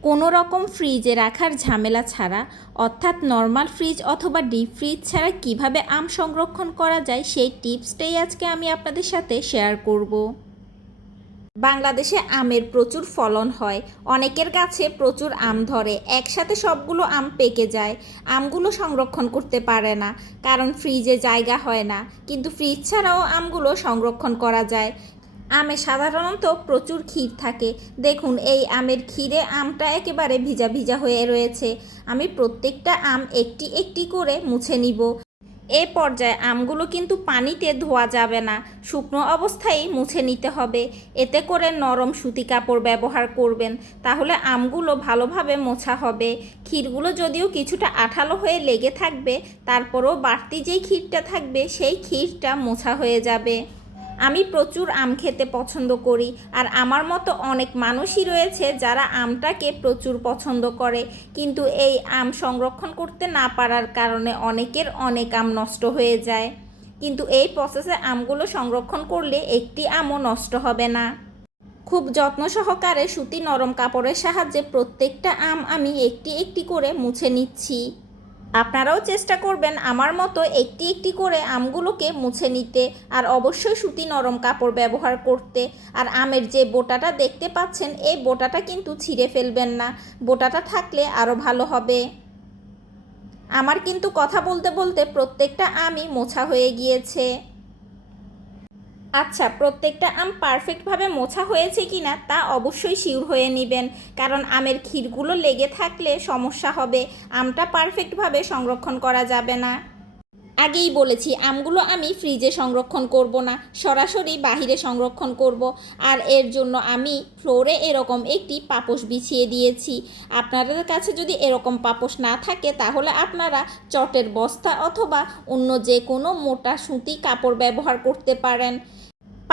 কোনো রকম ফ্রিজে রাখার ঝামেলা ছাড়া অর্থাৎ নর্মাল ফ্রিজ অথবা ডিপ ফ্রিজ ছাড়া কিভাবে আম সংরক্ষণ করা যায় সেই টিপসটাই আজকে আমি আপনাদের সাথে শেয়ার করব। বাংলাদেশে আমের প্রচুর ফলন হয়, অনেকের গাছে প্রচুর আম ধরে, একসাথে সবগুলো আম পেকে যায়। আমগুলো সংরক্ষণ করতে পারে না, কারণ ফ্রিজে জায়গা হয় না। কিন্তু ফ্রিজ ছাড়াও আমগুলো সংরক্ষণ করা যায়। আমে সাধারণত প্রচুর ক্ষীর থাকে। দেখুন, এই আমের ক্ষীরে আমটা একেবারে ভিজা ভিজা হয়ে রয়েছে। আমি প্রত্যেকটা আম একটি একটি করে মুছে নিব। এ পর্যায়ে আমগুলো কিন্তু পানিতে ধোয়া যাবে না, শুকনো অবস্থায় মুছে নিতে হবে। এতে করে নরম সুতি কাপড় ব্যবহার করবেন, তাহলে আমগুলো ভালোভাবে মোছা হবে। ক্ষীরগুলো যদিও কিছুটা আঠালো হয়ে লেগে থাকবে, তারপরেও বাড়তি যেই ক্ষীরটা থাকবে সেই ক্ষীরটা মোছা হয়ে যাবে। আমি প্রচুর আম খেতে পছন্দ করি, আর আমার মতো অনেক মানুষই রয়েছে যারা আমটাকে প্রচুর পছন্দ করে, কিন্তু এই আম সংরক্ষণ করতে না পারার কারণে অনেকের অনেক আম নষ্ট হয়ে যায়। কিন্তু এই প্রসেসে আমগুলো সংরক্ষণ করলে একটি আমও নষ্ট হবে না। খুব যত্ন সহকারে সুতি নরম কাপড়ের সাহায্যে প্রত্যেকটা আম আমি একটি একটি করে মুছে নিচ্ছি। আপনারাও চেষ্টা করবেন আমার মতো একটি একটি করে আমগুলোকে মুছে নিতে, আর অবশ্যই সুতি নরম কাপড় ব্যবহার করতে। আর আমের যে বোটাটা দেখতে পাচ্ছেন, এই বোটাটা কিন্তু ছিঁড়ে ফেলবেন না, বোটাটা থাকলে আরও ভালো হবে। আমার কিন্তু কথা বলতে বলতে প্রত্যেকটা আমই মোছা হয়ে গিয়েছে। আচ্ছা, প্রত্যেকটা আম পারফেক্টভাবে মোছা হয়েছে কিনা তা অবশ্যই শিওর হয়ে নেবেন, কারণ আমের ক্ষীরগুলো লেগে থাকলে সমস্যা হবে, আমটা পারফেক্টভাবে সংরক্ষণ করা যাবে না। আগেই বলেছি, আমগুলো আমি ফ্রিজে সংরক্ষণ করব না, সরাসরি বাহিরে সংরক্ষণ করব। আর এর জন্য আমি ফ্লোরে এরকম একটি পাপোশ বিছিয়ে দিয়েছি। আপনাদের কাছে যদি এরকম পাপোশ না থাকে, তাহলে আপনারা চটের বস্তা অথবা অন্য যে কোনো মোটা সুতি কাপড় ব্যবহার করতে পারেন।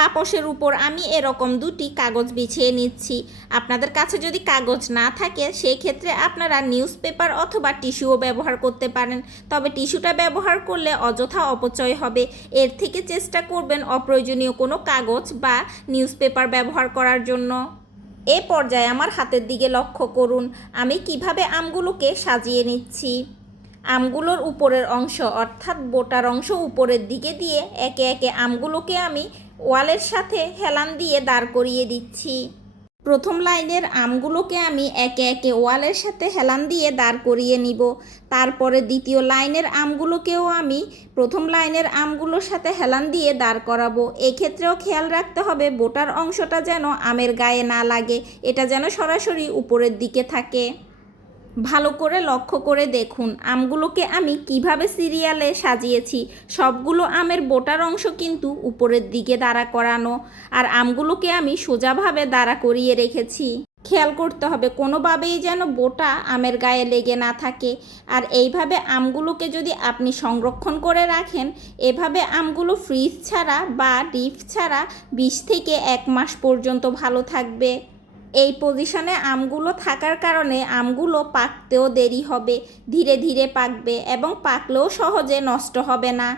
পাপোশের উপর আমি এরকম দুটি কাগজ বিছিয়ে নিচ্ছি। আপনাদের কাছে যদি কাগজ না থাকে, সেই ক্ষেত্রে আপনারা নিউজ পেপার অথবা টিস্যুও ব্যবহার করতে পারেন, তবে টিস্যুটা ব্যবহার করলে অযথা অপচয় হবে। এর থেকে চেষ্টা করবেন অপ্রয়োজনীয় কোনো কাগজ বা নিউজ পেপার ব্যবহার করার জন্য। এ পর্যায়ে আমার হাতের দিকে লক্ষ্য করুন, আমি কিভাবে আমগুলোকে সাজিয়ে নিচ্ছি। আমগুলোর উপরের অংশ অর্থাৎ বোটার অংশ উপরের দিকে দিয়ে একে একে আমগুলোকে আমি ওয়ালের সাথে হেলান দিয়ে দাঁড় করিয়ে দিচ্ছি। প্রথম লাইনের আমগুলোকে আমি একে একে ওয়ালের সাথে হেলান দিয়ে দাঁড় করিয়ে নিব। তারপরে দ্বিতীয় লাইনের আমগুলোকেও আমি প্রথম লাইনের আমগুলোর সাথে হেলান দিয়ে দাঁড় করাবো। এক্ষেত্রেও খেয়াল রাখতে হবে বোটার অংশটা যেন আমের গায়ে না লাগে, এটা যেন সরাসরি উপরের দিকে থাকে। ভালো করে লক্ষ্য করে দেখুন আমগুলোকে আমি কিভাবে সিরিয়ালে সাজিয়েছি। সবগুলো আমের বোটার অংশ কিন্তু উপরের দিকে দাঁড়া করানো, আর আমগুলোকে আমি সোজাভাবে দাঁড়া করিয়ে রেখেছি। খেয়াল করতে হবে কোনোভাবেই যেন বোটা আমের গায়ে লেগে না থাকে। আর এইভাবে আমগুলোকে যদি আপনি সংরক্ষণ করে রাখেন, এভাবে আমগুলো ফ্রিজ ছাড়া বা ডিপ ছাড়া 20 থেকে 1 মাস পর্যন্ত ভালো থাকবে। এই পজিশনে আমগুলো থাকার কারণে আমগুলো পাকতেও দেরি হবে, ধীরে ধীরে পাকবে এবং পাকলেও সহজে নষ্ট হবে না।